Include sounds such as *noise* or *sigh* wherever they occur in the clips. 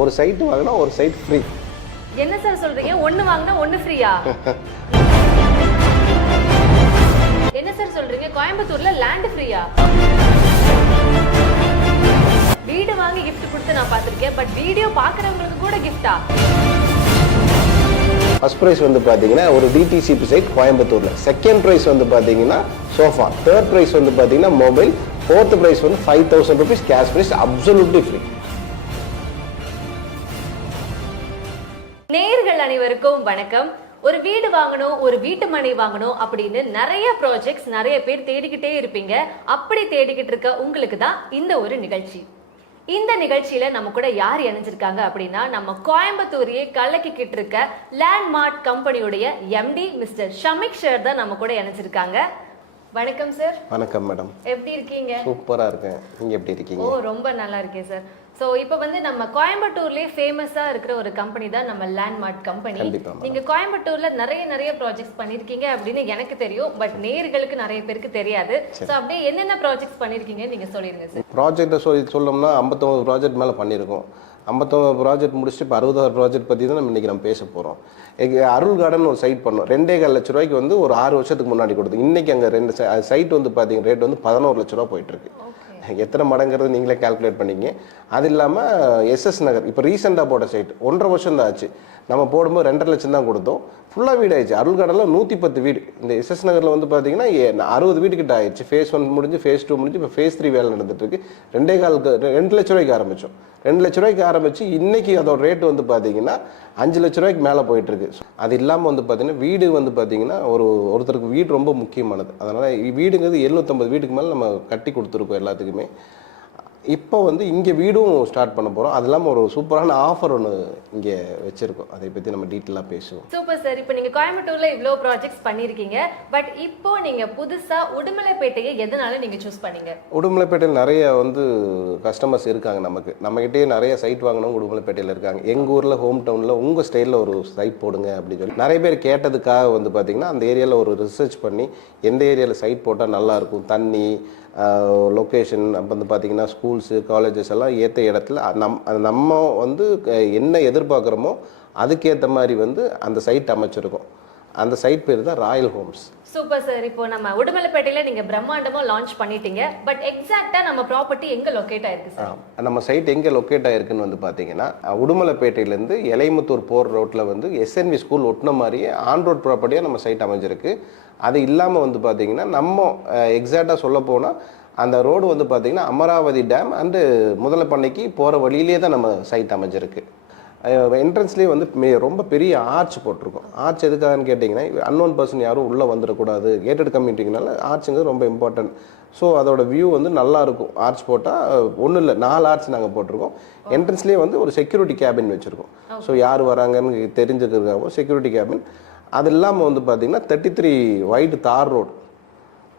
ஒரு சைட்டு வாங்கினா ஒரு சைட் ஃப்ரீ என்ன சார் சொல்றீங்க? ஒண்ணு வாங்கினா ஒண்ணு ஃப்ரீயா என்ன சார் சொல்றீங்க? கோயம்புத்தூர்ல லேண்ட் ஃப்ரீயா வீடு வாங்கி gift கொடுத்து நான் பார்த்திருக்கேன். பட் வீடியோ பார்க்கறவங்களுக்கு கூட கிஃப்டா ஃபர்ஸ்ட் ப்ரைஸ் வந்து பார்த்தீங்கன்னா ஒரு டிடிசிபி சைட் கோயம்புத்தூரில். செகண்ட் ப்ரைஸ் வந்து பார்த்தீங்கன்னா சோஃபா தேர்ட் ப்ரைஸ் வந்து பார்த்தீங்கன்னா மொபைல் ஃபோர்த் ப்ரைஸ் வந்து five thousand rupees cash prize absolutely free நேர்கள் அனைவருக்கும் வணக்கம். ஒரு வீடு வாங்கணும் ஒரு வீட்டு மனை வாங்கணும் அப்படின்னு நிறைய ப்ராஜெக்ட்ஸ் நிறைய பேர் தேடிக்கிட்டே இருப்பீங்க. அப்படி தேடிக்கிட்டு இருக்க உங்களுக்கு தான் இந்த ஒரு நிகழ்ச்சி. இந்த நிகழ்ச்சியில நம்ம கூட யார் இணைஞ்சிருக்காங்க அப்படின்னா நம்ம கோயம்புத்தூரையே கலக்கிக்கிட்டு இருக்க லேண்ட்மார்ட் கம்பெனியுடைய எம்டி மிஸ்டர் ஷமிக் ஷேர் தான் நம்ம கூட இணைஞ்சிருக்காங்க. வணக்கம் சார் வணக்கம் மேடம் எப்படி இருக்கீங்க? சூப்பராக இருக்கேன். நீங்கள் எப்படி இருக்கீங்க? ஓ ரொம்ப நல்லா இருக்கேன் சார் சோ இப்போ வந்து நம்ம கோயம்புத்தூர்லயே ஃபேமஸா இருக்கிற ஒரு கம்பெனி தான் நம்ம லேண்ட்மார்ட் கம்பெனி கண்டிப்பா, madam. நீங்க கோயம்புத்தூர்ல நிறைய நிறைய ப்ராஜெக்ட்ஸ் பண்ணிருக்கீங்க அப்படின்னு எனக்கு தெரியும். பட் நேர்களுக்கு நிறைய பேருக்கு தெரியாது. சோ அப்படியே என்னென்ன ப்ராஜெக்ட்ஸ் பண்ணிருக்கீங்க நீங்க சொல்லிருங்க சார் ப்ராஜெக்டை சொல்லி சொல்லணும்னா ஐம்பத்தொம்பது ப்ராஜெக்ட் மேலே பண்ணியிருக்கோம் ஐம்பத்தொம்பது ப்ராஜெக்ட் முடிச்சுட்டு இப்போ அறுபதாறு ப்ராஜெக்ட் பற்றி தான் நம்ம இன்றைக்கி நம்ம பேச போகிறோம் எங்கள் அருள் கார்டன் ஒரு சைட் பண்ணோம். ரெண்டே கால் லட்ச ரூபாய்க்கு வந்து ஒரு ஆறு வருஷத்துக்கு முன்னாடி கொடுத்தோம். இன்றைக்கி அங்கே ரெண்டு சைட் வந்து பார்த்தீங்க ரேட் வந்து பதினோரு லட்ச ரூபா போயிட்டுருக்கு எத்தனை மடங்கிறது நீங்களே கால்குலேட் பண்ணிங்க அது இல்லாமல் எஸ்எஸ் நகர் இப்போ ரீசெண்டாக போட்ட சைட் ஒன்றரை வருஷம் தான் ஆச்சு. நம்ம போடும்போது ரெண்டரை லட்சம் தான் கொடுத்தோம். ஃபுல்லாக வீடு ஆயிடுச்சு. அருள்காடலில் நூற்றி பத்து வீடு. இந்த எஸ்எஸ் நகரில் வந்து பார்த்தீங்கன்னா அறுபது வீட்டுக்கிட்ட ஆயிடுச்சு. ஃபேஸ் ஒன் முடிஞ்சு ஃபேஸ் டூ முடிஞ்சு இப்போ ஃபேஸ் த்ரீ வேலை நடந்துட்டுருக்கு. ரெண்டே காலுக்கு ரெண்டு லட்ச ரூபாய்க்கு ஆரம்பித்தோம் ரெண்டு லட்ச ரூபாய்க்கு ஆரம்பித்து இன்றைக்கி அதோட ரேட் வந்து பார்த்தீங்கன்னா அஞ்சு லட்ச ரூபாய்க்கு மேலே போயிட்டுருக்கு. அது இல்லாமல் வந்து பார்த்தீங்கன்னா வீடு வந்து பார்த்தீங்கன்னா ஒரு ஒருத்தருக்கு வீடு ரொம்ப முக்கியமானது. அதனால் வீடுங்கிறது எழுநூத்தம்பது வீட்டுக்கு மேலே நம்ம கட்டி கொடுத்துருக்கோம் எல்லாத்துக்குமே. இப்போ வந்து இங்கே வீடும் ஸ்டார்ட் பண்ண போகிறோம் அது இல்லாமல் ஒரு சூப்பரான ஆஃபர் ஒன்று இங்கே வச்சுருக்கோம். அதை பற்றி நம்ம டீட்டெயிலாக பேசுவோம். சூப்பர் சார் இப்போ நீங்க கோயம்புத்தூர்ல இவ்ளோ ப்ராஜெக்ட்ஸ் பண்ணிருக்கீங்க பட் இப்போ நீங்க புதுசா உடுமலைப்பேட்டையை எதனால நீங்க சூஸ் பண்ணீங்க? உடுமலைப்பேட்டையில் நிறைய வந்து கஸ்டமர்ஸ் இருக்காங்க நமக்கு. நம்மகிட்டயே நிறைய சைட் வாங்கினவங்க உடுமலைப்பேட்டையில் இருக்காங்க. எங்கள் ஊரில் ஹோம் டவுனில் உங்கள் ஸ்டைலில் ஒரு சைட் போடுங்க அப்படின்னு சொல்லி. நிறைய பேர் கேட்டதுக்காக வந்து பார்த்திங்கன்னா அந்த ஏரியாவில் ஒரு ரிசர்ச் பண்ணி எந்த ஏரியாவில் சைட் போட்டால் நல்லாயிருக்கும் தண்ணி லொக்கேஷன் அப்போ வந்து பார்த்திங்கன்னா ஸ்கூல்ஸு காலேஜஸ் எல்லாம் ஏற்ற இடத்துல நம் அது நம்ம வந்து என்ன எதிர்பார்க்குறோமோ அதுக்கேற்ற மாதிரி வந்து அந்த சைட் அமைச்சிருக்கோம். அந்த சைட் பேர் தான் ராயல் ஹோம்ஸ் சூப்பர் சார் இப்போ நம்ம உடுமலைப்பேட்டையில நீங்க பிரம்மாண்டமா லான்ச் பண்ணிட்டீங்க. பட் எக்ஸாக்ட்டா நம்ம ப்ராப்பர்ட்டி எங்க லொகேட் ஆயிருக்கு சார் நம்ம சைட் எங்கே லொக்கேட் ஆயிருக்குன்னு வந்து பார்த்தீங்கன்னா உடுமலைப்பேட்டையிலேருந்து எலைமுத்தூர் போகிற ரோட்டில் வந்து எஸ்என்வி ஸ்கூல் ஒட்டின மாதிரியே ஆன் ரோட் ப்ராப்பர்ட்டியாக நம்ம சைட் அமைஞ்சிருக்கு. அது இல்லாமல் வந்து பார்த்தீங்கன்னா நம்ம எக்ஸாக்டாக சொல்ல போனால் அந்த ரோடு வந்து பார்த்தீங்கன்னா அமராவதி டேம் அண்டு முதலப்பண்ணைக்கு போகிற வழியிலே தான் நம்ம சைட் அமைஞ்சிருக்கு. என்ட்ரன்ஸ்லேயே வந்து மே- ரொம்ப பெரிய ஆர்ச் போட்டிருக்கோம். ஆர்ச் எதுக்காகன்னு கேட்டிங்கன்னா அன்னோன் பர்சன் யாரும் உள்ளே வந்துடக்கூடாது. கேட்டட் கம்யூனிட்டிங்கனால ஆர்ச்சுங்கிறது ரொம்ப இம்பார்ட்டன்ட் ஸோ அதோட வியூ வந்து நல்லா இருக்கும். ஆர்ச் போட்டால் ஒன்றும் இல்லை. நாலு ஆர்ச் நாங்கள் போட்டிருக்கோம். என்ட்ரன்ஸ்லேயே வந்து ஒரு செக்யூரிட்டி கேபின் வச்சுருக்கோம். ஸோ யார் வராங்கன்னு தெரிஞ்சுக்கிறதுக்காக செக்யூரிட்டி கேபின் அது இல்லாமல் வந்து பார்த்தீங்கன்னா thirty three white tar road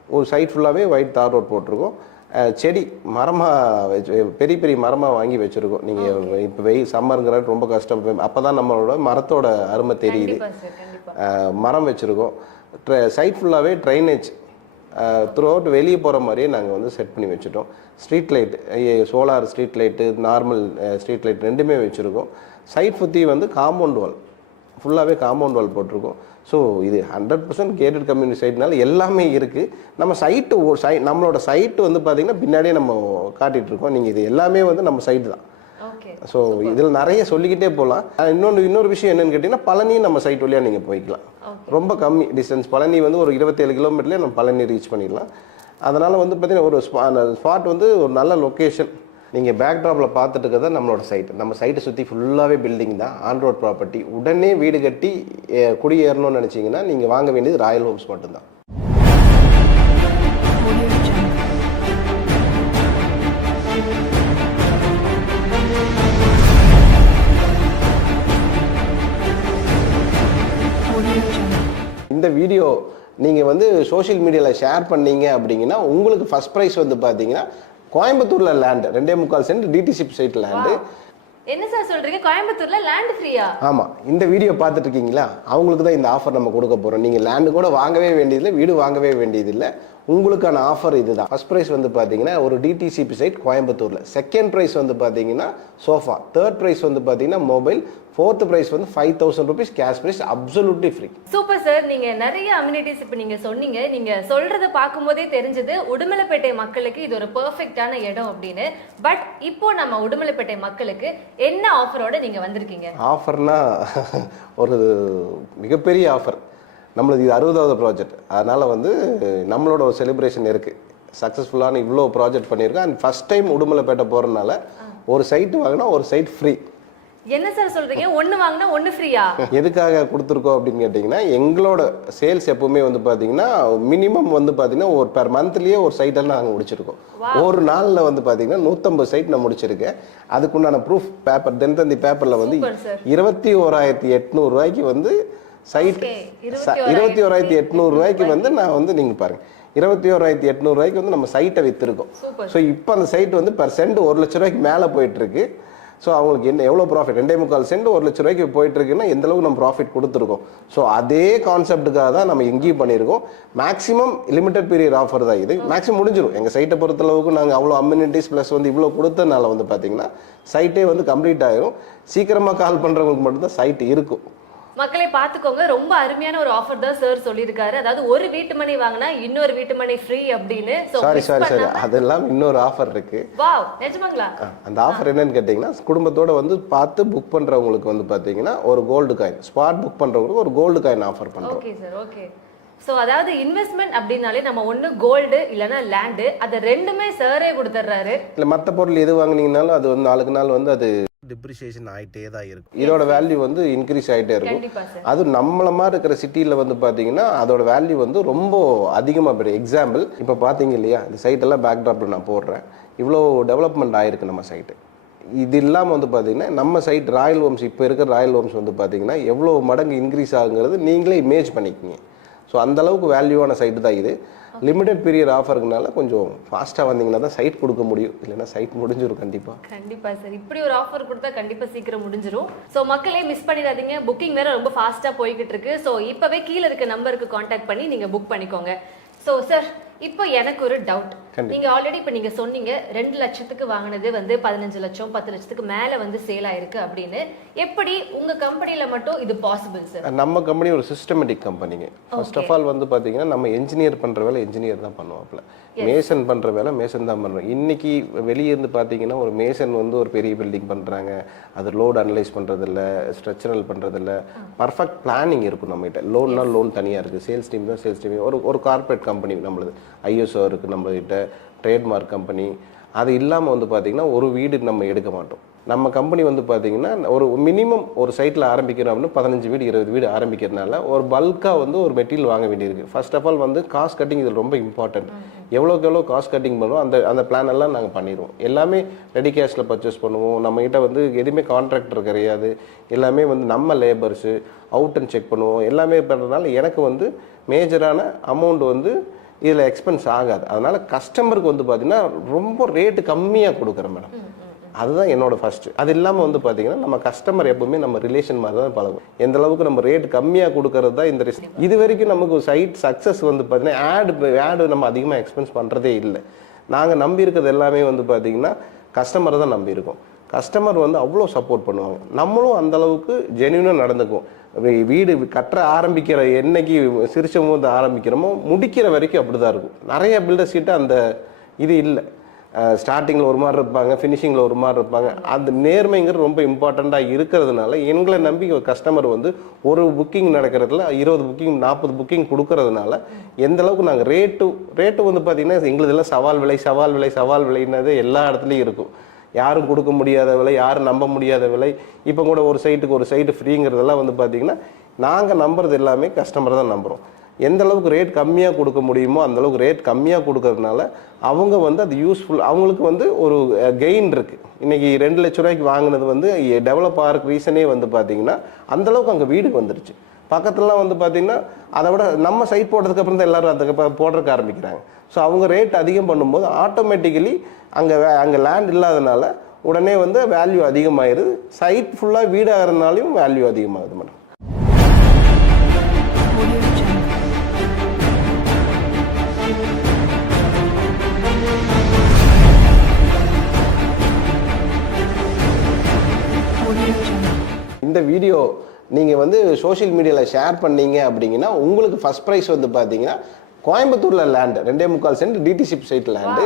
ஒரு சைட் ஃபுல்லாகவே ஒயிட் தார் ரோட் போட்டிருக்கோம். செடி மரமாக வச்சு பெரிய பெரிய மரமாக வாங்கி வச்சுருக்கோம். நீங்கள் இப்போ வெயில் சம்மருங்கிறது ரொம்ப கஷ்டம். அப்போ தான் நம்மளோட மரத்தோட அருமை தெரியுது. மரம் வச்சுருக்கோம். சைட் ஃபுல்லாகவே ட்ரைனேஜ் த்ரூ அவுட் வெளியே போகிற மாதிரியே நாங்கள் வந்து செட் பண்ணி வச்சுட்டோம். Street light solar street light normal street light ரெண்டுமே வச்சுருக்கோம். சைட் சுற்றி வந்து காம்பவுண்ட் வால் ஃபுல்லாகவே காம்பவுண்ட் வால் போட்டிருக்கோம். ஸோ இது ஹண்ட்ரட் பர்சன்ட் கேட்டட் கம்யூனிட்டி சைட்னால எல்லாமே இருக்குது நம்ம சைட்டு சை நம்மளோட சைட்டு வந்து பார்த்திங்கன்னா பின்னாடியே நம்ம காட்டிகிட்டு இருக்கோம். நீங்கள் இது எல்லாமே வந்து நம்ம சைட்டு தான். ஸோ இதில் நிறைய சொல்லிக்கிட்டே போகலாம் இன்னொன்று இன்னொரு விஷயம் என்னன்னு கேட்டிங்கன்னா பழனியும் நம்ம சைட் வழியாக நீங்கள் போய்க்கலாம். ரொம்ப கம்மி டிஸ்டன்ஸ் பழனி வந்து ஒரு இருபத்தேழு கிலோமீட்டர்லேயே நம்ம பழனி ரீச் பண்ணிடலாம். அதனால் வந்து பார்த்தீங்கன்னா ஒரு ஸ்பாட் வந்து ஒரு நல்ல லொக்கேஷன் நீங்கள் பேக்ட்ராப்பில் பார்த்துட்டு இருக்கிறது நம்மளோட சைட் நம்ம சைட்டை சுற்றி ஃபுல்லாகவே பில்டிங் தான். ஆன் ரோட் ப்ராப்பர்ட்டி உடனே வீடு கட்டி குடியேறணும்னு நினச்சிங்கன்னா நீங்கள் வாங்க வேண்டியது ராயல் ஹோம்ஸ் மட்டும்தான். இந்த வீடியோ நீங்கள் வந்து சோஷியல் மீடியாவில் ஷேர் பண்ணீங்க அப்படிங்கன்னா உங்களுக்கு ஃபஸ்ட் ப்ரைஸ் வந்து பார்த்தீங்கன்னா கோயம்புத்தூரில் லேண்டு ரெண்டே முக்கால் சென்ட் டிடிசிப் சைட் லேண்டு என்ன சார் சொல்றீங்க? கோயம்புத்தூர்ல லேண்ட் ஃப்ரீயா ஆமாம் இந்த வீடியோ பார்த்துட்டு இருக்கீங்களா? அவங்களுக்கு தான் இந்த ஆஃபர் நம்ம கொடுக்க போகிறோம் நீங்கள் லேண்டு கூட வாங்கவே வேண்டியதில்லை வீடு வாங்கவே வேண்டியதில்லை. உங்களுக்கான ஆஃபர் இதுதான். ஃபர்ஸ்ட் ப்ரைஸ் வந்து பார்த்தீங்கன்னா ஒரு டிடிசிபி சைட் கோயம்புத்தூரில். செகண்ட் ப்ரைஸ் வந்து பார்த்தீங்கன்னா சோஃபா தேர்ட் ப்ரைஸ் வந்து பார்த்தீங்கன்னா மொபைல் ஃபோர்த் ப்ரைஸ் வந்து five thousand rupees cash prize absolutely free super sir நீங்க நிறைய அம்யூனிட்டிஸ் இப்ப நீங்க சொன்னீங்க. நீங்க சொல்றத பார்க்கும்போதே தெரிஞ்சது உடுமலைப்பேட்டை மக்களுக்கு இது ஒரு பெர்ஃபெக்ட்டான இடம் அப்படின்னு. பட் இப்போ நம்ம உடுமலைப்பேட்டை மக்களுக்கு என்ன ஆஃபரோட நீங்க வந்திருக்கீங்க? ஆஃபர்னா *laughs* ஒரு மிகப்பெரிய ஆஃபர் நம்மளது இது அறுபதாவது ப்ராஜெக்ட் அதனால் வந்து நம்மளோட ஒரு செலிப்ரேஷன் இருக்குது சக்ஸஸ்ஃபுல்லான இவ்வளோ ப்ராஜெக்ட் பண்ணியிருக்கோம். அண்ட் ஃபஸ்ட் டைம் உடுமலைப்பேட்டை போகிறதுனால ஒரு சைட்டு வாங்கினா ஒரு சைட் ஃப்ரீ என்ன சார் சொல்றீங்க? ஒண்ணு வாங்கினா ஒண்ணு ஃப்ரீயா எதுக்காக கொடுத்துருக்கோம் அப்படின்னு கேட்டிங்கன்னா எங்களோட சேல்ஸ் எப்பவுமே வந்து பார்த்தீங்கன்னா மினிமம் வந்து பார்த்தீங்கன்னா ஒரு பெர் மந்த்லேயே ஒரு சைட்டெல்லாம் நாங்கள் முடிச்சிருக்கோம். ஒரு நாளில் வந்து பார்த்தீங்கன்னா நூற்றம்பது சைட் நான் முடிச்சிருக்கேன். அதுக்குண்டான ப்ரூஃப் பேப்பர் தினத்தந்தி பேப்பரில் வந்து. இருபத்தி ஓராயிரத்தி எட்நூறுரூவாய்க்கு வந்து சைட் இருபத்தி ஓராயிரத்தி எட்நூறுரூவாய்க்கு வந்து நான் வந்து நீங்கள் பாருங்க. இருபத்தி ஓராயிரத்தி எட்நூறுரூவாய்க்கு வந்து நம்ம சைட்டை விற்றுருக்கோம். ஸோ இப்போ அந்த சைட் வந்து பெர் சென்ட் ஒரு லட்ச ரூபாய்க்கு மேலே போயிட்டு இருக்கு ஸோ அவங்களுக்கு என்ன எவ்வளோ ப்ராஃபிட் ரெண்டே முக்கால் சென்ட் ஒரு லட்ச ரூபாய்க்கு போயிட்டு இருக்குன்னா எந்த அளவுக்கு நம்ம ப்ராஃபிட் கொடுத்துருக்கோம்? ஸோ அதே கான்செப்ட்டுக்காக தான் நம்ம எங்கேயும் பண்ணியிருக்கோம். மேக்ஸிமம் லிமிடெட் பீரியட் ஆஃபர் தான் இது. மேக்ஸிமம் முடிஞ்சிடும் எங்கள் சைட்டை பொறுத்தளவுக்கு நாங்கள் அவ்வளோ அம்யூனிட்டிஸ் ப்ளஸ் வந்து இவ்வளோ கொடுத்தனால வந்து பார்த்தீங்கன்னா சைட்டே வந்து கம்ப்ளீட் ஆயிரும். சீக்கிரமாக கால் பண்ணுறவங்களுக்கு மட்டும்தான் சைட் இருக்கும். மக்களை பாத்துக்கோங்க ரொம்ப அருமையான ஒரு ஆஃபர் தான் சார் சொல்லியிருக்காரு. அதாவது ஒரு வீட்டு மனை வாங்கினா இன்னொரு வீட்டு மனை ஃப்ரீ அப்படின்னு. சாரி சாரி சாரி அதெல்லாம் இன்னொரு ஆஃபர் இருக்குது வாவ் நிஜமாங்களா? அந்த ஆஃபர் என்னன்னு கேட்டிங்கன்னா குடும்பத்தோட வந்து பார்த்து புக் பண்ணுறவங்களுக்கு வந்து பார்த்தீங்கன்னா ஒரு கோல்டு காயின் ஸ்பாட் புக் பண்ணுறவங்களுக்கு ஒரு கோல்டு காயின் ஆஃபர் பண்ணுறோம் ஓகே சார் ஓகே சோ அதாவது இன்வெஸ்ட்மெண்ட் அப்படின்னாலே நம்ம ஒண்ணு கோல்டு இல்லனா லேண்டு அது ரெண்டுமே சாரே கொடுத்துட்றாரு இல்லை மற்ற பொருள் எது வாங்குனீங்கனாலும் அது வந்து நாளுக்கு நாள் வந்து அது டிப்ரிசியேஷன் ஆகிட்டே தான் இருக்கும். இதோட வேல்யூ வந்து இன்க்ரீஸ் ஆகிட்டே இருக்கும். கண்டிப்பா சார் அது நம்மள மாதிரி இருக்கிற சிட்டியில் வந்து பார்த்தீங்கன்னா அதோட வேல்யூ வந்து ரொம்ப அதிகமாக போயிடும். எக்ஸாம்பிள் இப்போ பார்த்தீங்க இல்லையா இந்த சைட்டெல்லாம் பேக்ட்ராப்பில் நான் போடுறேன். இவ்வளோ டெவலப்மெண்ட் ஆயிருக்கு நம்ம சைட்டு இது இல்லாமல் வந்து பார்த்தீங்கன்னா நம்ம சைட் ராயல் ஹோம்ஸ் இப்போ இருக்கிற ராயல் ஹோம்ஸ் வந்து பார்த்தீங்கன்னா எவ்வளோ மடங்கு இன்க்ரீஸ் ஆகுங்கிறது நீங்களே இமேஜ் பண்ணிக்கிங்க. ஸோ அந்த அளவுக்கு வேல்யூவான சைட்டு தான் இது. லிமிடெட் பீரியட் ஆஃபருக்குனால கொஞ்சம் ஃபாஸ்ட்டாக வந்தீங்கன்னா தான் சைட் கொடுக்க முடியும். இல்லைன்னா சைட் முடிஞ்சிடும் கண்டிப்பாக கண்டிப்பா சார் இப்படி ஒரு ஆஃபர் கொடுத்தா கண்டிப்பா சீக்கிரம் முடிஞ்சிரும். சோ மக்களே மிஸ் பண்ணிடாதீங்க. புக்கிங் வேற ரொம்ப ஃபாஸ்டா போய்கிட்டு இருக்கு. சோ இப்பவே கீழ இருக்க நம்பருக்கு காண்டாக்ட் பண்ணி நீங்க புக் பண்ணிக்கோங்க. சோ சார் இப்போ எனக்கு ஒரு டவுட். நீங்க ஆல்ரெடி இப்போ நீங்க சொன்னீங்க ரெண்டு லட்சத்துக்கு வாங்கினது வந்து பதினஞ்சு லட்சம் பத்து லட்சத்துக்கு மேல வந்து சேல் ஆயிருக்கு அப்படின்னு. எப்படி உங்க கம்பெனில மட்டும் இது பாசிபிள் சார் நம்ம கம்பெனி ஒரு சிஸ்டமேட்டிக் கம்பெனிங்க ஃபர்ஸ்ட் ஆஃப் ஆல் வந்து பார்த்தீங்கன்னா நம்ம என்ஜினியர் பண்ணுற வேலை என்ஜினியர் தான் பண்ணுவாப்புல. மேசன் பண்ணுற வேலை மேசன் தான் பண்ணுறோம் இன்னைக்கு வெளியே இருந்து பார்த்தீங்கன்னா ஒரு மேசன் வந்து ஒரு பெரிய பில்டிங் பண்ணுறாங்க அது லோட் அனலைஸ் பண்ணுறதில்ல ஸ்ட்ரக்சரல் பண்ணுறதில்ல பர்ஃபெக்ட் பிளானிங் இருக்கும் நம்மகிட்ட. லோன்னா லோன் தனியாக இருக்குது சேல்ஸ் டீம் தான் சேல்ஸ் டீம் ஒரு ஒரு கார்ப்பரேட் கம்பெனி நம்மளது. ஐஎஸ்ஓ இருக்குது நம்மகிட்ட. ட்ரேட்மார்க் கம்பெனி அது இல்லாமல் வந்து பார்த்தீங்கன்னா ஒரு வீடு நம்ம எடுக்க மாட்டோம். நம்ம கம்பெனி வந்து பார்த்தீங்கன்னா ஒரு மினிமம் ஒரு சைட்டில் ஆரம்பிக்கிறோம் அப்படின்னு பதினஞ்சு வீடு இருபது வீடு ஆரம்பிக்கிறதுனால ஒரு பல்காக வந்து ஒரு மெட்டீரியல் வாங்க வேண்டியிருக்கு. ஃபர்ஸ்ட் ஆஃப் ஆல் வந்து காஸ்ட் கட்டிங் இதில் ரொம்ப இம்பார்ட்டன்ட் எவ்வளோக்கு எவ்வளோ காஸ்ட் கட்டிங் பண்ணுவோம் அந்த அந்த பிளான் எல்லாம் நாங்கள் பண்ணிடுவோம். எல்லாமே ரெடி கேஷில் பர்ச்சேஸ் பண்ணுவோம். நம்மகிட்ட வந்து எதுவுமே கான்ட்ராக்டர் கிடையாது. எல்லாமே வந்து நம்ம லேபர்ஸு அவுட் அண்ட் செக் பண்ணுவோம். எல்லாமே பண்ணுறதுனால எனக்கு வந்து மேஜரான அமௌண்ட் வந்து இதில் எக்ஸ்பென்ஸ் ஆகாது. அதனால கஸ்டமருக்கு வந்து பார்த்தீங்கன்னா ரொம்ப ரேட்டு கம்மியாக கொடுக்குறேன் மேடம் அதுதான் என்னோட ஃபர்ஸ்ட் அது இல்லாமல் வந்து பார்த்தீங்கன்னா நம்ம கஸ்டமர் எப்பவுமே நம்ம ரிலேஷன் மாதிரி தான் பழகும். எந்த அளவுக்கு நம்ம ரேட் கம்மியாக கொடுக்கறது தான் இந்த ரிஸ்க் இது வரைக்கும் நமக்கு சைட் சக்ஸஸ் வந்து பார்த்தீங்கன்னா ஆடு ஆடு நம்ம அதிகமாக எக்ஸ்பென்ஸ் பண்ணுறதே இல்லை. நாங்கள் நம்பி இருக்கிறது எல்லாமே வந்து பார்த்தீங்கன்னா கஸ்டமரை தான் நம்பி இருக்கோம். கஸ்டமர் வந்து அவ்வளோ சப்போர்ட் பண்ணுவாங்க. நம்மளும் அந்த அளவுக்கு ஜென்யூனாக நடந்துக்குவோம். வீடு கட்டுற ஆரம்பிக்கிற என்னைக்கு சிரிச்ச போது ஆரம்பிக்கிறோமோ முடிக்கிற வரைக்கும் அப்படி தான் இருக்கும். நிறைய பில்டர்ஸ் கிட்ட அந்த இது இல்லை. ஸ்டார்டிங்கில் ஒரு மாதிரி இருப்பாங்க ஃபினிஷிங்கில் ஒரு மாதிரி இருப்பாங்க. அந்த நேர்மைங்கிறது ரொம்ப இம்பார்ட்டண்ட்டாக இருக்கிறதுனால எங்களை நம்பி கஸ்டமர் வந்து ஒரு புக்கிங் நடக்கிறதுல இருபது புக்கிங் நாற்பது புக்கிங் கொடுக்கறதுனால எந்த அளவுக்கு நாங்கள் ரேட்டு ரேட்டு வந்து பார்த்திங்கன்னா எங்களுதெல்லாம் சவால் விலை சவால் விலை சவால் விலைன்னது எல்லா இடத்துலையும் இருக்கும். யாரும் கொடுக்க முடியாத விலை யாரும் நம்ப முடியாத விலை. இப்போ கூட ஒரு சைட்டுக்கு ஒரு சைட்டு ஃப்ரீங்கிறதெல்லாம் வந்து பார்த்திங்கன்னா நாங்கள் நம்புறது எல்லாமே கஸ்டமர் தான் நம்புகிறோம் எந்த அளவுக்கு ரேட் கம்மியாக கொடுக்க முடியுமோ அந்த அளவுக்கு ரேட் கம்மியாக கொடுக்கறதுனால அவங்க வந்து அது யூஸ்ஃபுல் அவங்களுக்கு வந்து ஒரு கெயின் இருக்குது இன்றைக்கி ரெண்டு லட்ச ரூபாய்க்கு வாங்கினது வந்து டெவலப் ஆகிறதுக்கு ரீசனே வந்து பார்த்திங்கன்னா அந்தளவுக்கு அங்கே வீடுக்கு வந்துருச்சு. பக்கத்துலலாம் வந்து பார்த்திங்கன்னா அதை விட நம்ம சைட் போட்டதுக்கு தான் எல்லாரும் அதுக்கப்புறம் போடுறதுக்கு ஆரம்பிக்கிறாங்க. ஸோ அவங்க ரேட் அதிகம் பண்ணும்போது ஆட்டோமேட்டிக்கலி அங்கே வே அங்கே லேண்ட் இல்லாதனால உடனே வந்து வேல்யூ அதிகமாகிடுது சைட் ஃபுல்லாக வீடாகிறதுனாலையும் வேல்யூ அதிகமாகுது மேடம். இந்த வீடியோ நீங்கள் வந்து சோஷியல் மீடியாவில் ஷேர் பண்ணீங்க அப்படிங்கன்னா உங்களுக்கு ஃபஸ்ட் ப்ரைஸ் வந்து பார்த்தீங்கன்னா கோயம்புத்தூரில் லேண்டு ரெண்டே முக்கால் சென்ட் டிடிசிப் சைட் லேண்டு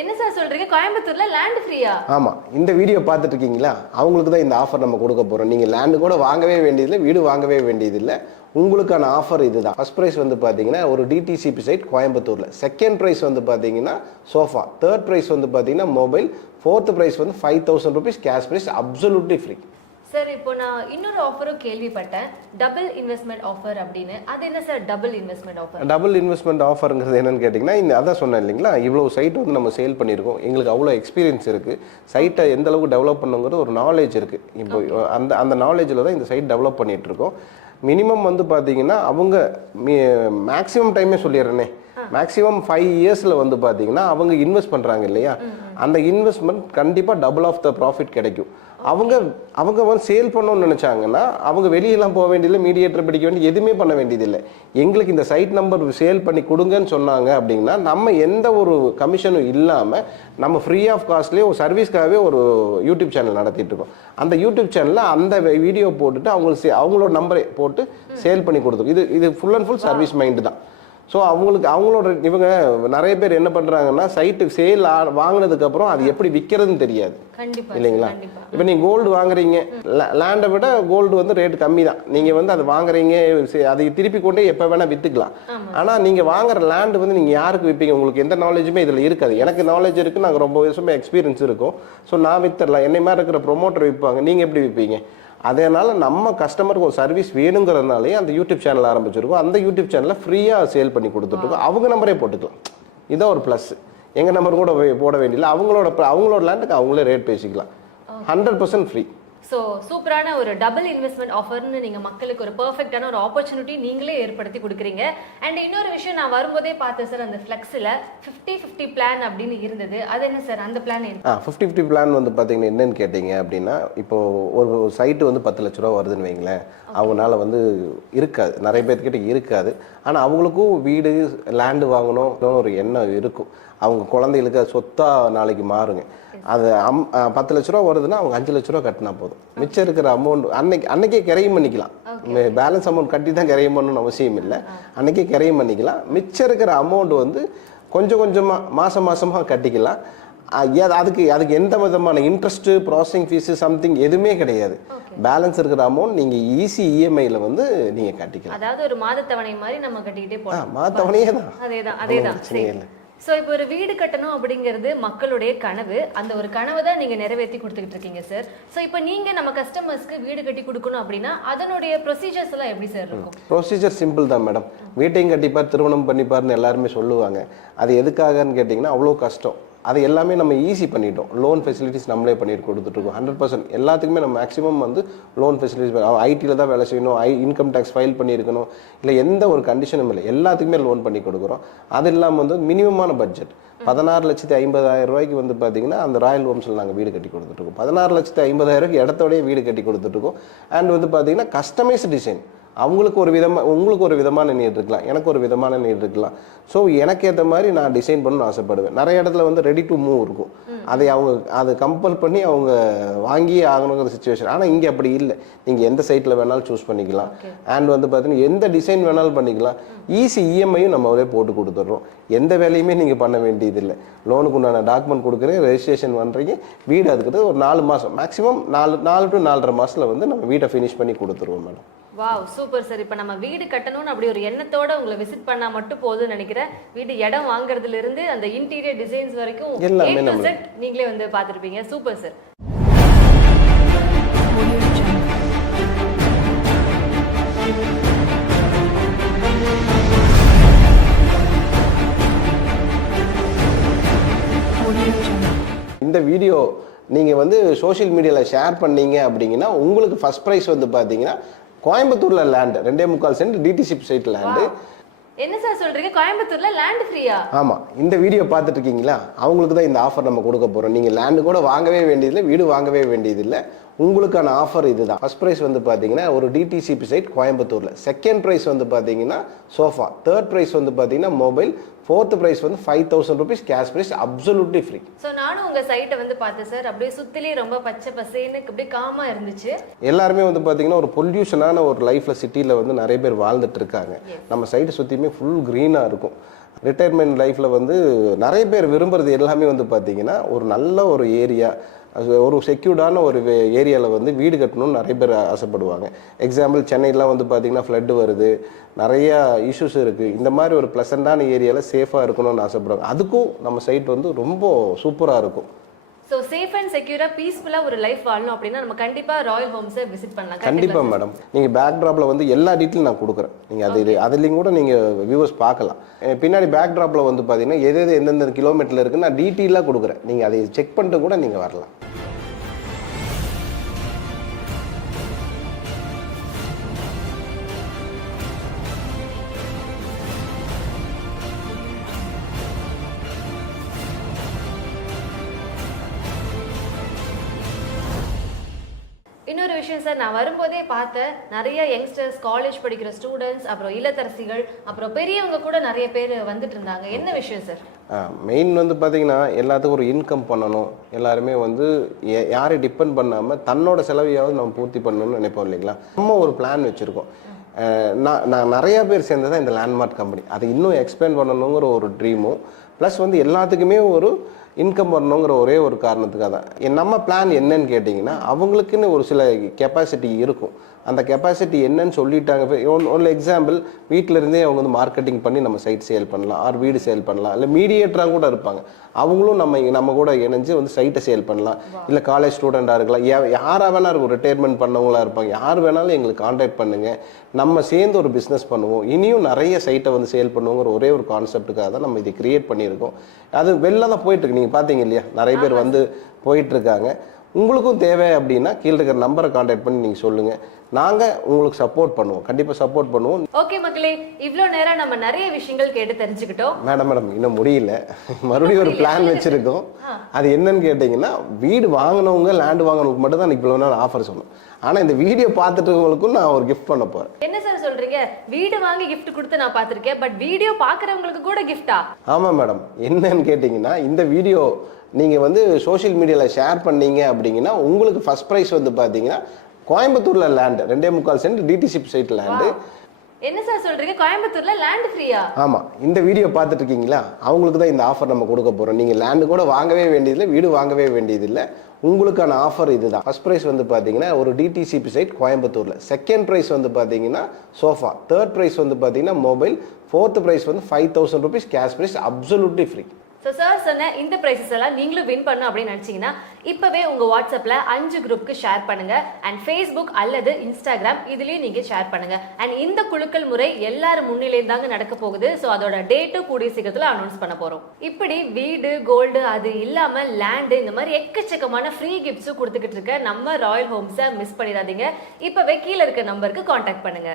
என்ன சார் சொல்றீங்க? கோயம்புத்தூர்ல லேண்ட் ஃப்ரீயா ஆமாம் இந்த வீடியோ பார்த்துட்டு இருக்கீங்களா அவங்களுக்கு தான் இந்த ஆஃபர் நம்ம கொடுக்க போகிறோம் நீங்கள் லேண்டு கூட வாங்கவே வேண்டியதில்லை வீடு வாங்கவே வேண்டியதில்லை. உங்களுக்கான ஆஃபர் இதுதான். ஃபர்ஸ்ட் ப்ரைஸ் வந்து பார்த்தீங்கன்னா ஒரு டிடிசிபி சைட் கோயம்புத்தூரில். செகண்ட் ப்ரைஸ் வந்து பார்த்தீங்கன்னா சோஃபா தேர்ட் ப்ரைஸ் வந்து பார்த்தீங்கன்னா மொபைல் ஃபோர்த் ப்ரைஸ் வந்து five thousand rupees cash prize absolutely free sir இப்போ நான் இன்னொரு ஆஃபரும் கேள்விப்பட்டேன். டபுள் இன்வெஸ்ட்மெண்ட் ஆஃபர் அப்படின்னு. அது என்ன sir double investment offer double investment ஆஃபருங்கிறது என்னன்னு கேட்டிங்கன்னா இந்த அதான் சொன்னேன் இல்லைங்களா? இவ்வளோ சைட் வந்து நம்ம சேல் பண்ணியிருக்கோம். எங்களுக்கு அவ்வளோ எக்ஸ்பீரியன்ஸ் இருக்குது சைட்டை எந்த அளவுக்கு டெவலப் பண்ணுங்கிறது ஒரு நாலேஜ் இருக்குது இப்போ அந்த அந்த நாலேஜில் தான் இந்த சைட் டெவலப் பண்ணிட்டு இருக்கோம் மினிமம் வந்து பார்த்தீங்கன்னா அவங்க மேக்ஸிமம் டைமே சொல்லிடுறேனே. மேக்ஸிமம் ஃபைவ் இயர்ஸில் வந்து பார்த்தீங்கன்னா அவங்க இன்வெஸ்ட் பண்ணுறாங்க இல்லையா? அந்த இன்வெஸ்ட்மெண்ட் கண்டிப்பாக டபுள் ஆஃப் த ப்ராஃபிட் கிடைக்கும். அவங்க அவங்க வந்து சேல் பண்ணணும்னு நினச்சாங்கன்னா அவங்க வெளியெல்லாம் போக வேண்டியதில்லை மீடியேட்டர் படிக்க வேண்டிய எதுவுமே பண்ண வேண்டியதில்லை. எங்களுக்கு இந்த சைட் நம்பர் சேல் பண்ணி கொடுங்கன்னு சொன்னாங்க அப்படின்னா நம்ம எந்த ஒரு கமிஷனும் இல்லாமல் நம்ம ஃப்ரீ ஆஃப் காஸ்ட்லேயே ஒரு சர்வீஸ்க்காகவே ஒரு யூடியூப் சேனல் நடத்திட்டு இருக்கோம். அந்த யூடியூப் சேனலில் அந்த வீடியோ போட்டுட்டு அவங்களுக்கு சே- அவங்களோட நம்பரை போட்டு சேல் பண்ணி கொடுத்துருக்கோம். இது இது full and full service mind தான். ஸோ அவங்களுக்கு அவங்களோட இவங்க நிறைய பேர் என்ன பண்ணுறாங்கன்னா சைட்டு சேல் வாங்கினதுக்கப்புறம் அது எப்படி விற்கிறதுன்னு தெரியாது. இல்லைங்களா? இப்போ நீங்கள் கோல்டு வாங்குறீங்க. லேண்டை விட கோல்டு வந்து ரேட் கம்மி தான் நீங்கள் வந்து அதை வாங்குறீங்க அதை திருப்பி கொண்டே எப்போ வேணால் விற்றுக்கலாம் ஆனால் நீங்கள் வாங்குற லேண்டு வந்து நீங்கள் யாருக்கு விற்பீங்க உங்களுக்கு எந்த நாலேஜுமே இதில் இருக்காது. எனக்கு நாலேஜ் இருக்குது நாங்கள் ரொம்ப வருஷமே எக்ஸ்பீரியன்ஸ் இருக்கும். ஸோ நான் வித்துடலாம். என்னை மாதிரி இருக்கிற ப்ரொமோட்டர் விற்பாங்க நீங்கள் எப்படி விற்பீங்க அதனால நம்ம கஸ்டமருக்கு ஒரு சர்வீஸ் வேணுங்கிறதுனாலே அந்த யூடியூப் சேனல் ஆரம்பிச்சிருக்கோம். அந்த யூடியூப் சேனலில் ஃப்ரீயாக சேல் பண்ணி கொடுத்துட்ருக்கோம் அவங்க நம்பரே போட்டுக்கலாம். இதான் ஒரு ப்ளஸ் எங்கள் நம்பர் கூட போட வேண்டியதில்லை. அவங்களோட அவங்களோட லேண்டுக்கு அவங்களே ரேட் பேசிக்கலாம். ஹண்ட்ரட் பர்சன்ட் ஃப்ரீ ஸோ சூப்பரான ஒரு டபுள் இன்வெஸ்ட்மெண்ட் ஆஃபர்னு நீங்க மக்களுக்கு ஒரு பெர்ஃபெக்டான ஒரு ஆப்பர்ச்சுனிட்டி நீங்களே ஏற்படுத்தி கொடுக்குறீங்க. அண்ட் இன்னொரு விஷயம் நான் வரும்போதே பார்த்தேன் சார் அந்த ஃப்ளெக்ஸில் ஃபிஃப்டி ஃபிஃப்டி பிளான் அப்படின்னு இருந்தது. அது என்ன சார் அந்த பிளான் என்ன? ஃபிஃப்டி ஃபிஃப்டி பிளான் வந்து பார்த்தீங்கன்னா என்னன்னு கேட்டிங்க அப்படின்னா இப்போ ஒரு சைட்டு வந்து பத்து லட்ச ரூபா வருதுன்னு வைங்களேன். அவங்களால வந்து இருக்காது. நிறைய பேர்த்துக்கிட்ட இருக்காது. ஆனால் அவங்களுக்கும் வீடு லேண்டு வாங்கணும் ஒரு எண்ணம் இருக்கும். அவங்க குழந்தைகளுக்கு அது சொத்தா நாளைக்கு மாறுங்க. அது அம் பத்து லட்ச ரூபா வருதுன்னா அவங்க அஞ்சு லட்ச ரூபா கட்டினா போதும். மிச்சம் இருக்கிற அமௌண்ட் அன்னைக்கு அன்னைக்கே கிரையும் பண்ணிக்கலாம். பேலன்ஸ் அமௌண்ட் கட்டி தான் கிரையும் பண்ணணும்னு அவசியம் இல்லை. அன்னைக்கே கிரையும் பண்ணிக்கலாம். மிச்சம் இருக்கிற அமௌண்ட் வந்து கொஞ்சம் கொஞ்சமாக மாதம் மாதமாக கட்டிக்கலாம். அதுக்கு அதுக்கு எந்த விதமான இன்ட்ரெஸ்ட் ப்ராசஸிங் ஃபீஸு சம்திங் எதுவுமே கிடையாது. பேலன்ஸ் இருக்கிற அமௌண்ட் நீங்கள் ஈஸி இஎம்ஐயில் வந்து நீங்கள் கட்டிக்கலாம். அதாவது ஒரு மாதத்தவணை மாதிரி நம்ம கட்டிக்கிட்டே போகலாம். மாற்றவனையே தான். அதேதான் பிரச்சனையே சரி. இல்லை. ஸோ இப்போ ஒரு வீடு கட்டணும் அப்படிங்கிறது மக்களுடைய கனவு. அந்த ஒரு கனவை தான் நீங்கள் நிறைவேற்றி கொடுத்துக்கிட்டு இருக்கீங்க சார் ஸோ இப்போ நீங்கள் நம்ம கஸ்டமர்ஸ்க்கு வீடு கட்டி கொடுக்கணும் அப்படின்னா அதனுடைய ப்ரொசீஜர்ஸ் எல்லாம் எப்படி சார் இருக்கும்? ப்ரொசீஜர் சிம்பிள் தான் மேடம் வீட்டையும் கட்டிப்பார் திருமணம் பண்ணிப்பார்னு எல்லாருமே சொல்லுவாங்க. அது எதுக்காகன்னு கேட்டிங்கன்னா அவ்வளோ கஷ்டம். அது எல்லாமே நம்ம ஈஸி பண்ணிட்டோம். லோன் ஃபெசிலிட்டிஸ் நம்மளே பண்ணி கொடுத்துட்ருக்கோம் ஹண்ட்ரட் பர்சன்ட் எல்லாத்துக்குமே நம்ம மேக்ஸிமம் வந்து லோன் ஃபெசிலிட்டிஸ் ஐடியில் தான் வேலை செய்யணும். ஐ இன்கம் டேக்ஸ் ஃபைல் பண்ணியிருக்கணும். இல்லை எந்த ஒரு கண்டிஷனும் இல்லை. எல்லாத்துக்குமே லோன் பண்ணி கொடுக்குறோம். அது இல்லாமல் வந்து மினிமமான பட்ஜெட் பதினாறு லட்சத்தி ஐம்பதாயிரம் ரூபாய்க்கு வந்து பார்த்தீங்கன்னா அந்த ராயல் ஹோம்ஸில் நாங்கள் வீடு கட்டி கொடுத்துட்ருக்கோம் பதினாறு லட்சத்தி ஐம்பதாயிரம் ரூபாய்க்கு இடத்தோடய வீடு கட்டி கொடுத்துட்ருக்கோம் அண்ட் வந்து பார்த்தீங்கன்னா கஸ்டமைஸ் டிசைன் அவங்களுக்கு ஒரு விதமாக உங்களுக்கு ஒரு விதமான நீட் இருக்கலாம். எனக்கு ஒரு விதமான நீட் இருக்கலாம். ஸோ எனக்கு ஏற்ற மாதிரி நான் டிசைன் பண்ணணும்னு ஆசைப்படுவேன். நிறைய இடத்துல வந்து ரெடி டு மூவ் இருக்கும். அதை அவங்க அதை கம்பல் பண்ணி அவங்க வாங்கியே ஆகணுங்கிற சுச்சுவேஷன் ஆனால் இங்கே அப்படி இல்லை. நீங்கள் எந்த சைட்டில் வேணாலும் சூஸ் பண்ணிக்கலாம். அண்ட் வந்து பார்த்தீங்கன்னா எந்த டிசைன் வேணாலும் பண்ணிக்கலாம். ஈஸி இஎம்ஐயும் நம்ம ஒரே போட்டு கொடுத்துட்றோம். எந்த வேலையுமே நீங்கள் பண்ண வேண்டியதில்லை. லோனுக்கு உண்டான டாக்குமெண்ட் கொடுக்குறேன். ரெஜிஸ்ட்ரேஷன் பண்ணுறீங்க வீடு அதுக்கு ஒரு நாலு மாதம் மேக்ஸிமம் நாலு நாலு டு நாலரை மாதத்தில் வந்து நம்ம வீட்டை ஃபினிஷ் பண்ணி கொடுத்துருவோம் மேடம் வாவ் சூப்பர் சார் இப்போ நம்ம வீடு கட்டணும்னு அப்படி ஒரு எண்ணத்தோட உங்களை விசிட் பண்ணா மட்டும் போதும்னு நினைக்கிறேன். வீடு இடம் வாங்குறதுல இருந்து அந்த இன்டீரியர் டிசைன்ஸ் வரைக்கும் நீங்களே வந்து பார்த்துருப்பீங்க. சூப்பர் சார் இந்த வீடியோ நீங்கள் வந்து சோஷியல் மீடியாவில் ஷேர் பண்ணீங்க அப்படிங்கன்னா உங்களுக்கு ஃபர்ஸ்ட் ப்ரைஸ் வந்து பார்த்தீங்கன்னா கோயம்புத்தூரில் லேண்டு ரெண்டே முக்கால் சென்ட் டிடிசிப் சைட் லேண்டு என்ன சார் சொல்றீங்க? கோயம்புத்தூர்ல லேண்ட் ஃப்ரீயா ஆமாம் இந்த வீடியோ பார்த்துட்டு இருக்கீங்களா? அவங்களுக்கு தான் இந்த ஆஃபர் நம்ம கொடுக்க போகிறோம் நீங்கள் லேண்டு கூட வாங்கவே வேண்டியதில்லை வீடு வாங்கவே வேண்டியதில்லை. உங்களுக்கான ஆஃபர் இதுதான். ஃபர்ஸ்ட் ப்ரைஸ் வந்து பார்த்தீங்கன்னா ஒரு டிடிசிபி சைட் கோயம்புத்தூரில். செகண்ட் ப்ரைஸ் வந்து பார்த்தீங்கன்னா சோஃபா தேர்ட் ப்ரைஸ் வந்து பார்த்தீங்கன்னா மொபைல் ஃபோர்த் ப்ரைஸ் வந்து five thousand rupees cash prize absolutely free so நானும் உங்க சைட்டை வந்து பார்த்தேன் சார் அப்படியே சுத்திலே ரொம்ப பச்சை பசேன்னு அப்படியே காமா இருந்துச்சு. எல்லாருமே வந்து பார்த்தீங்கன்னா ஒரு பொல்யூஷனான ஒரு லைஃப்பில் சிட்டியில் வந்து நிறைய பேர் வாழ்ந்துட்டு இருக்காங்க. நம்ம சைடு சுற்றியுமே ஃபுல் க்ரீனாக இருக்கும். ரிட்டையர்மெண்ட் லைஃப்பில் வந்து நிறைய பேர் விரும்புறது எல்லாமே வந்து பார்த்தீங்கன்னா ஒரு நல்ல ஒரு ஏரியா ஒரு செக்யூர்டான ஒரு ஏரியாவில் வந்து வீடு கட்டணும்னு நிறைய பேர் ஆசைப்படுவாங்க. எக்ஸாம்பிள் சென்னையிலாம் வந்து பார்த்தீங்கன்னா ஃப்ளட்டு வருது. நிறையா இஷ்யூஸ் இருக்குது இந்த மாதிரி ஒரு ப்ளசண்டான ஏரியாவில் சேஃபாக இருக்கணும்னு ஆசைப்படுவாங்க. அதுக்கும் நம்ம சைட் வந்து ரொம்ப சூப்பராக இருக்கும். ஸோ சேஃப் அண்ட் செக்யூரா பீஸ்ஃபுல்லா ஒரு லைஃப் வாழணும் அப்படின்னா நம்ம கண்டிப்பா ராயல் ஹோம்ஸை விசிட் பண்ணலாம். கண்டிப்பா. மேடம் நீங்க பேக் ட்ராப்ல வந்து எல்லா டீட்டெயிலும் நான் கொடுக்குறேன். நீங்க அது இது அதுலயும் கூட நீங்க வியூவர்ஸ் பார்க்கலாம். பின்னாடி பேக் ட்ராப்ல வந்து பாத்தீங்கன்னா எது எது எந்தெந்த கிலோமீட்டர்ல இருக்குன்னு நான் டீட்டெயிலாக கொடுக்குறேன். நீங்க அதை செக் பண்ணிட்டு கூட நீங்க வரலாம். நான் வரும்போதே பார்த்தேன் நிறைய யங்ஸ்டர்ஸ் காலேஜ் படிக்கிற ஸ்டூடெண்ட்ஸ் அப்புறம் இல்லத்தரசிகள் அப்புறம் பெரியவங்க கூட நிறைய பேர் வந்துட்டு இருந்தாங்க. என்ன விஷயம் சார் மெயின் வந்து பார்த்தீங்கன்னா எல்லாத்துக்கும் ஒரு இன்கம் பண்ணணும். எல்லாருமே வந்து யாரையும் டிபெண்ட் பண்ணாமல் தன்னோட செலவையாவது நம்ம பூர்த்தி பண்ணணும்னு நினைப்போம் இல்லைங்களா? நம்ம ஒரு பிளான் வச்சுருக்கோம். நான் நான் நிறையா பேர் சேர்ந்தது இந்த லேண்ட்மார்க் கம்பெனி அதை இன்னும் எக்ஸ்பேண்ட் பண்ணணுங்கிற ஒரு ட்ரீமும் ப்ளஸ் வந்து எல்லாத்துக்குமே ஒரு இன்கம் வரணுங்கிற ஒரே ஒரு காரணத்துக்காக தான் என் நம்ம பிளான் என்னன்னு கேட்டிங்கன்னா அவங்களுக்குன்னு ஒரு சில கெப்பாசிட்டி இருக்கும். அந்த கெப்பாசிட்டி என்னன்னு சொல்லிட்டாங்க. ஒன் எக்ஸாம்பிள் வீட்டில இருந்தே அவங்க வந்து மார்க்கெட்டிங் பண்ணி நம்ம சைட் சேல் பண்ணலாம் ஆர் வீடு சேல் பண்ணலாம். இல்லை மீடியேட்டராக கூட இருப்பாங்க. அவங்களும் நம்ம இங்க- நம்ம கூட இணைஞ்சு வந்து சைட்டை சேல் பண்ணலாம். இல்லை காலேஜ் ஸ்டூடெண்டாக இருக்கலாம். யா- யாரா வேணா இருக்கும் ரிட்டையர்மெண்ட் பண்ணவங்களா இருப்பாங்க. யார் வேணாலும் எங்களுக்கு காண்டாக்ட் பண்ணுங்க. நம்ம சேர்ந்து ஒரு பிஸ்னஸ் பண்ணுவோம். இனியும் நிறைய சைட்டை வந்து சேல் பண்ணுவோங்கிற ஒரே ஒரு கான்செப்ட்டுக்காக தான் நம்ம இதை கிரியேட் பண்ணியிருக்கோம். அது வெளில தான் போயிட்டு இருக்கு. நீங்கள் பார்த்தீங்க இல்லையா? நிறைய பேர் வந்து போயிட்டு இருக்காங்க. உங்களுக்கும் தேவை அப்படின்னா கீழே இருக்கிற நம்பரை காண்டாக்ட் பண்ணி நீங்கள் சொல்லுங்கள் நாங்கள் உங்களுக்கு சப்போர்ட் பண்ணுவோம். கண்டிப்பாக சப்போர்ட் பண்ணுவோம். ஓகே மக்களே இவ்ளோ நேரம் நம்ம நிறைய விஷயங்கள் கேட்டு தெரிஞ்சுக்கிட்டோம். மேடம் மேடம் இன்னும் முடியல. மறுபடியும் ஒரு பிளான் வச்சுருக்கோம். அது என்னன்னு கேட்டிங்கன்னா வீடு வாங்கினவங்க லேண்ட் வாங்கினவங்களுக்கு மட்டும் தான் இவ்வளோ நேரம் ஆஃபர் சொன்னோம். ஆனால் இந்த வீடியோ பார்த்துட்டவங்களுக்கும் நான் ஒரு கிஃப்ட் பண்ண போகிறேன் என்ன சார் சொல்றீங்க? வீடு வாங்கி gift கொடுத்து நான் பார்த்திருக்கேன் பட் வீடியோ பாக்குறவங்களுக்கு கூட கிஃப்டா ஆமாம் மேடம். என்னன்னு கேட்டிங்கன்னா இந்த வீடியோ நீங்கள் வந்து சோஷியல் மீடியாவில் ஷேர் பண்ணீங்க அப்படிங்கன்னா உங்களுக்கு ஃபர்ஸ்ட் ப்ரைஸ் வந்து பார்த்தீங்கன்னா கோயம்புத்தூரில் லேண்டு ரெண்டே முக்கால் சென்ட் டிடிசிபி சைட் லேண்டு என்ன சார் சொல்றீங்க? கோயம்புத்தூர்ல லேண்ட் ஃப்ரீயா ஆமாம் இந்த வீடியோ பார்த்துட்டு இருக்கீங்களா அவங்களுக்கு தான் இந்த ஆஃபர் நம்ம கொடுக்க போகிறோம் நீங்கள் லேண்டு கூட வாங்கவே வேண்டியதில்லை வீடு வாங்கவே வேண்டியதில்லை. உங்களுக்கான ஆஃபர் இதுதான். ஃபர்ஸ்ட் ப்ரைஸ் வந்து பார்த்தீங்கன்னா ஒரு டிடிசிபி சைட் கோயம்புத்தூரில். செகண்ட் ப்ரைஸ் வந்து பார்த்தீங்கன்னா சோஃபா தேர்ட் ப்ரைஸ் வந்து பார்த்தீங்கன்னா மொபைல் ஃபோர்த் ப்ரைஸ் வந்து five thousand rupees cash prize absolutely free so sir சொன்ன இந்த ப்ரைஸஸ் எல்லாம் நீங்களும் வின் பண்ணும் அப்படின்னு நினச்சிங்கன்னா இப்போவே உங்கள் வாட்ஸ்அப்பில் அஞ்சு குரூப்க்கு ஷேர் பண்ணுங்கள் அண்ட் ஃபேஸ்புக் அல்லது இன்ஸ்டாகிராம் இதுலேயும் நீங்கள் ஷேர் பண்ணுங்கள் அண்ட் இந்த குழுக்கள் முறை எல்லாரும் முன்னிலையும் தாங்க நடக்க போகுது. ஸோ அதோட டேட்டும் கூடிய சீக்கிரத்தில் அனௌன்ஸ் பண்ண போகிறோம் இப்படி வீடு கோல்டு அது இல்லாமல் லேண்டு இந்த மாதிரி எக்கச்சக்கமான ஃப்ரீ கிஃப்ட்ஸும் கொடுத்துக்கிட்டு இருக்க நம்ம ராயல் ஹோம்ஸை மிஸ் பண்ணிடாதீங்க. இப்போவே கீழே இருக்க நம்பருக்கு காண்டாக்ட் பண்ணுங்கள்